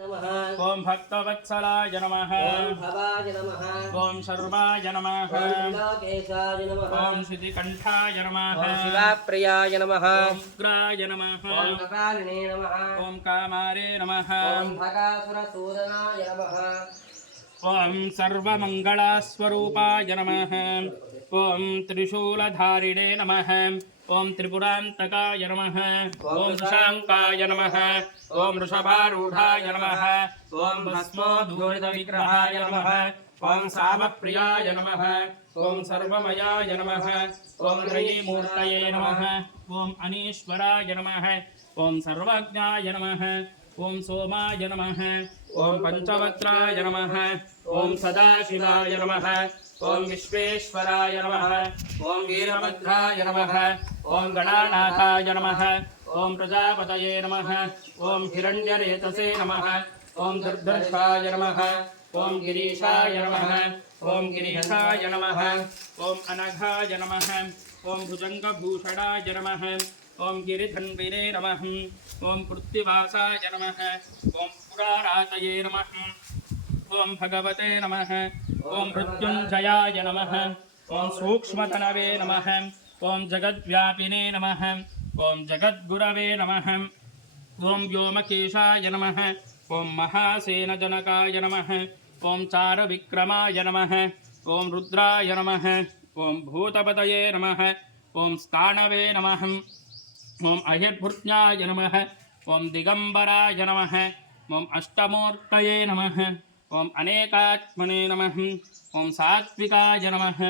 ओम भक्तवत्सलाय नमः। ओम भवाय नमः। ओम सर्वाय नमः। ओम लोकेशाय नमः। ओम श्रुतिकंठाय नमः। ओम शिवाप्रियाय नमः। ओम उग्राय नमः। ओम कपालिने नमः। ओम कामारे नमः। ओम भगासुरसूदनाय नमः। ओम सर्वमंगलस्वरूपाय नमः। ओम त्रिशूलधारिणे नमः। ओम त्रिपुरांतकाय नमः। ओम ऋषांकाय नमः। ओम वृषभारूढ़ाय नमः। ओम भस्मोद्धूलितविग्रहाय नमः। ओम सामप्रियाय नमः। ओम सर्वमयाय नमः। ओम त्रयीमूर्तये नमः। ओम अनीश्वराय नमः। ओम सर्वज्ञाय नमः। ओम सोमाय नमः। ओम पंचवक्त्राय नमः। ओम सदाशिवाय नमः। ओम विश्वेश्वराय नमः। ओम वीरभद्राय नमः। ओम गणानाथाय नमः। ओम प्रजापतये नमः। ओम हिरण्यरेतसे नमः। ओम दुर्धर्षाय नमः। ओम गिरीशाय नमः। ओम गिरीशाय नमः। ओम अनघाय नमः। ओम भुजंगभूषणाय नमः। ओम गिरिधन्विने नमः। ओम पृथ्वीवासाय नमः। ओम पुरारातये नमः। ओम भगवते नमः। ओम मृत्युंजयाय नमः। ओम सूक्ष्मतनवे नमः। ओम जगद्व्यापिने नमः। ओम जगद्गुरवे नमः। ओम व्योमकेशाय नमः। ओम महासेनजनकाय नमः। ओम चारविक्रमाय नमः। ओम रुद्राय नमः। ओम भूतपतये नमः। ओम स्थाणवे नमः। ओम अहिर्भृत्याय नमः। ओम दिगंबराय नमः। ओम अष्टमूर्तये नमः। ओम अनेकात्मने नमः। ओम सात्विकाय नमः।